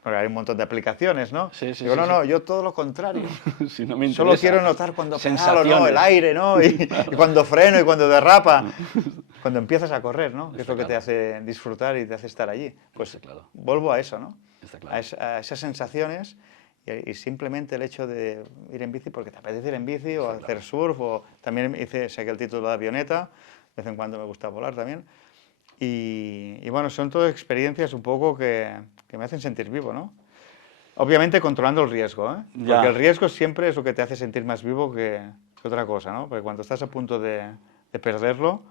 porque hay un montón de aplicaciones, ¿no? Sí, Digo, no, yo todo lo contrario. Si no me Solo quiero notar cuando pedalo, ¿no? El aire, ¿no? Y cuando freno y cuando derrapa. Cuando empiezas a correr, ¿no? Que es lo que te hace disfrutar y te hace estar allí. Pues vuelvo a eso, ¿no? A esas sensaciones y simplemente el hecho de ir en bici porque te apetece ir en bici o hacer surf o también saqué el título de avioneta, de vez en cuando me gusta volar también. Y bueno, son todas experiencias un poco que me hacen sentir vivo, ¿no? Obviamente controlando el riesgo, ¿eh? Porque el riesgo siempre es lo que te hace sentir más vivo que otra cosa, ¿no? Porque cuando estás a punto de perderlo,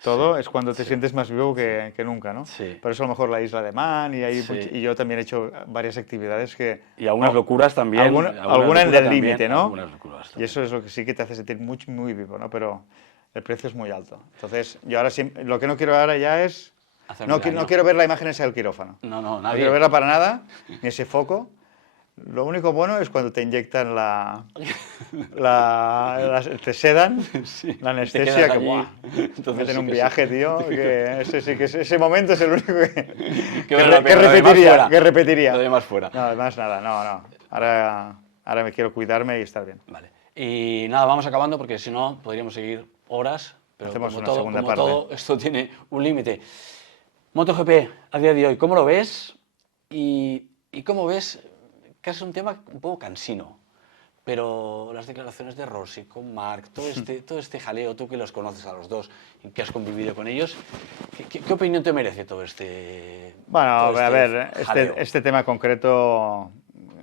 todo es cuando te sientes más vivo que nunca, ¿no? Sí. Por eso a lo mejor la isla de Man y yo también he hecho varias actividades que... Y algunas locuras también. Alguna en el límite, ¿no? Algunas locuras también. Y eso es lo que sí que te hace sentir muy vivo, ¿no? Pero el precio es muy alto. Entonces, yo ahora lo que no quiero ahora ya es... No quiero ver la imagen esa del quirófano. No, nadie. No quiero verla para nada, ni ese foco. Lo único bueno es cuando te inyectan te sedan, la anestesia, que ¡buah! Entonces meten un viaje, tío, que ese momento es el único que repetiría. Lo demás fuera. No, además nada, no. Ahora me quiero cuidarme y estar bien. Vale. Y nada, vamos acabando porque si no podríamos seguir horas, pero hacemos como una segunda parte. Todo esto tiene un límite. MotoGP, a día de hoy, ¿cómo lo ves? Y cómo ves que es un tema un poco cansino, pero las declaraciones de Rossi con Marc, todo este jaleo, tú que los conoces a los dos y que has convivido con ellos, ¿qué opinión te merece todo este Bueno, todo a ver, jaleo? este tema concreto,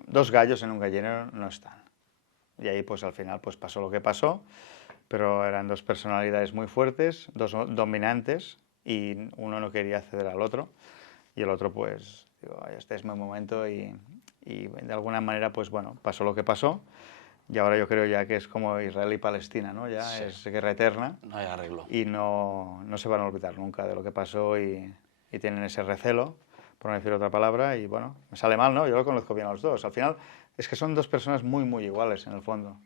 dos gallos en un gallinero no están. Y ahí pues al final pues pasó lo que pasó, pero eran dos personalidades muy fuertes, dos dominantes, y uno no quería ceder al otro, y el otro pues, digo, este es mi momento y de alguna manera pues bueno, pasó lo que pasó, y ahora yo creo ya que es como Israel y Palestina, ¿no? Ya sí. Es guerra eterna. No hay arreglo. Y no se van a olvidar nunca de lo que pasó y tienen ese recelo, por no decir otra palabra, y bueno, me sale mal, ¿no? Yo lo conozco bien a los dos. Al final es que son dos personas muy iguales en el fondo,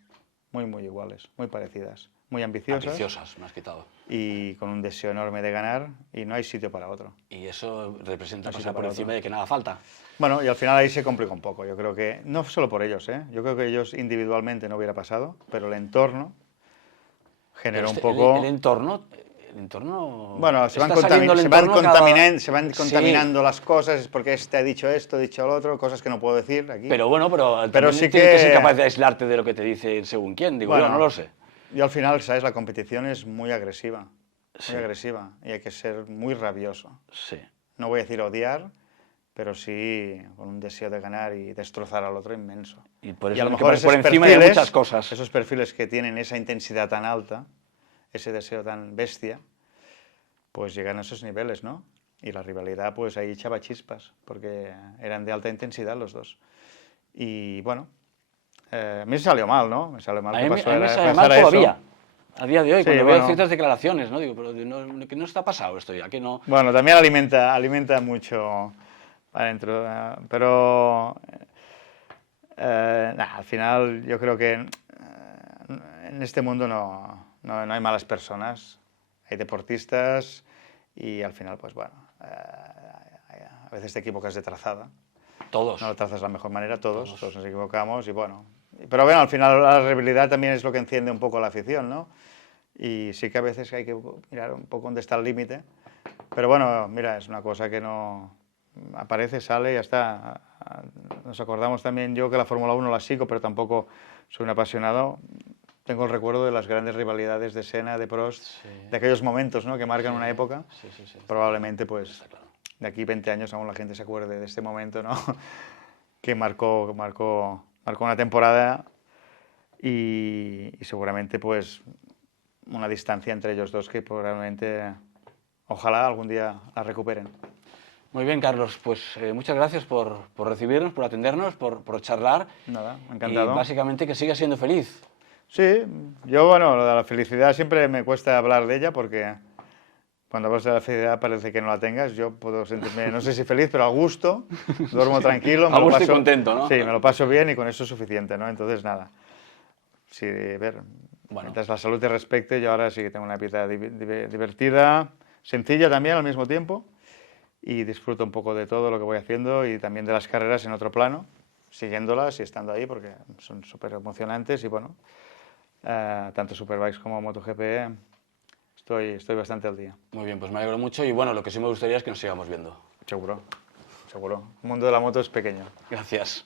muy iguales, muy parecidas, muy ambiciosas. Ambiciosas, me has quitado. Y con un deseo enorme de ganar y no hay sitio para otro. Y eso representa pasar por encima de que nada falta. Bueno, y al final ahí se complica un poco. Yo creo que, no solo por ellos, ¿eh? Yo creo que ellos individualmente no hubiera pasado, pero el entorno generó un poco... El entorno... Bueno, se van contaminando las cosas, porque este ha dicho esto, ha dicho lo otro, cosas que no puedo decir aquí. Pero bueno, pero sí tienes que ser capaz de aislarte de lo que te dice según quién, digo, bueno, yo no lo sé. Y al final, ¿sabes? La competición es muy agresiva, y hay que ser muy rabioso. Sí. No voy a decir odiar, pero sí con un deseo de ganar y destrozar al otro inmenso. Y por eso a lo mejor por encima de muchas cosas. Esos perfiles que tienen esa intensidad tan alta, ese deseo tan bestia, pues llegan a esos niveles, ¿no? Y la rivalidad, pues ahí echaba chispas, porque eran de alta intensidad los dos. Y bueno, a mí me salió mal, ¿no? Me salió mal que pasara me sale mal todavía. A día de hoy, sí, cuando veo ciertas declaraciones, ¿no? Digo, pero que no está pasado esto ya, que no... Bueno, también alimenta mucho adentro, pero al final yo creo que en este mundo no hay malas personas, hay deportistas y al final, pues bueno, a veces te equivocas de trazada. Todos. No lo trazas de la mejor manera, todos nos equivocamos y bueno. Pero bueno, al final la rivalidad también es lo que enciende un poco la afición, ¿no? Y sí que a veces hay que mirar un poco dónde está el límite. Pero bueno, mira, es una cosa que no aparece, sale y ya está. Nos acordamos también, yo que la Fórmula 1 la sigo, pero tampoco soy un apasionado. Tengo el recuerdo de las grandes rivalidades de Senna, de Prost, Sí. de aquellos momentos, ¿no?, que marcan Sí, una época. sí, sí, sí. Probablemente, pues, Está claro. de aquí 20 años aún la gente se acuerde de este momento, ¿no? Que marcó una temporada y seguramente, pues, una distancia entre ellos dos que probablemente, ojalá algún día la recuperen. Muy bien, Carlos, pues muchas gracias por recibirnos, por atendernos, por charlar. Nada, encantado. Y básicamente que sigas siendo feliz. Sí, yo, bueno, lo de la felicidad siempre me cuesta hablar de ella porque cuando hablas de la felicidad parece que no la tengas. Yo puedo sentirme, no sé si feliz, pero a gusto, duermo tranquilo, A gusto y contento, ¿no? Sí, me lo paso bien y con eso es suficiente, ¿no? Entonces, nada. Sí, Bueno. mientras la salud te respecte, yo ahora sí que tengo una vida divertida, sencilla también al mismo tiempo, y disfruto un poco de todo lo que voy haciendo y también de las carreras en otro plano, siguiéndolas y estando ahí porque son súper emocionantes y bueno, tanto Superbikes como MotoGP estoy bastante al día. Muy bien, pues me alegro mucho y bueno, lo que sí me gustaría es que nos sigamos viendo. Seguro, seguro. El mundo de la moto es pequeño. Gracias.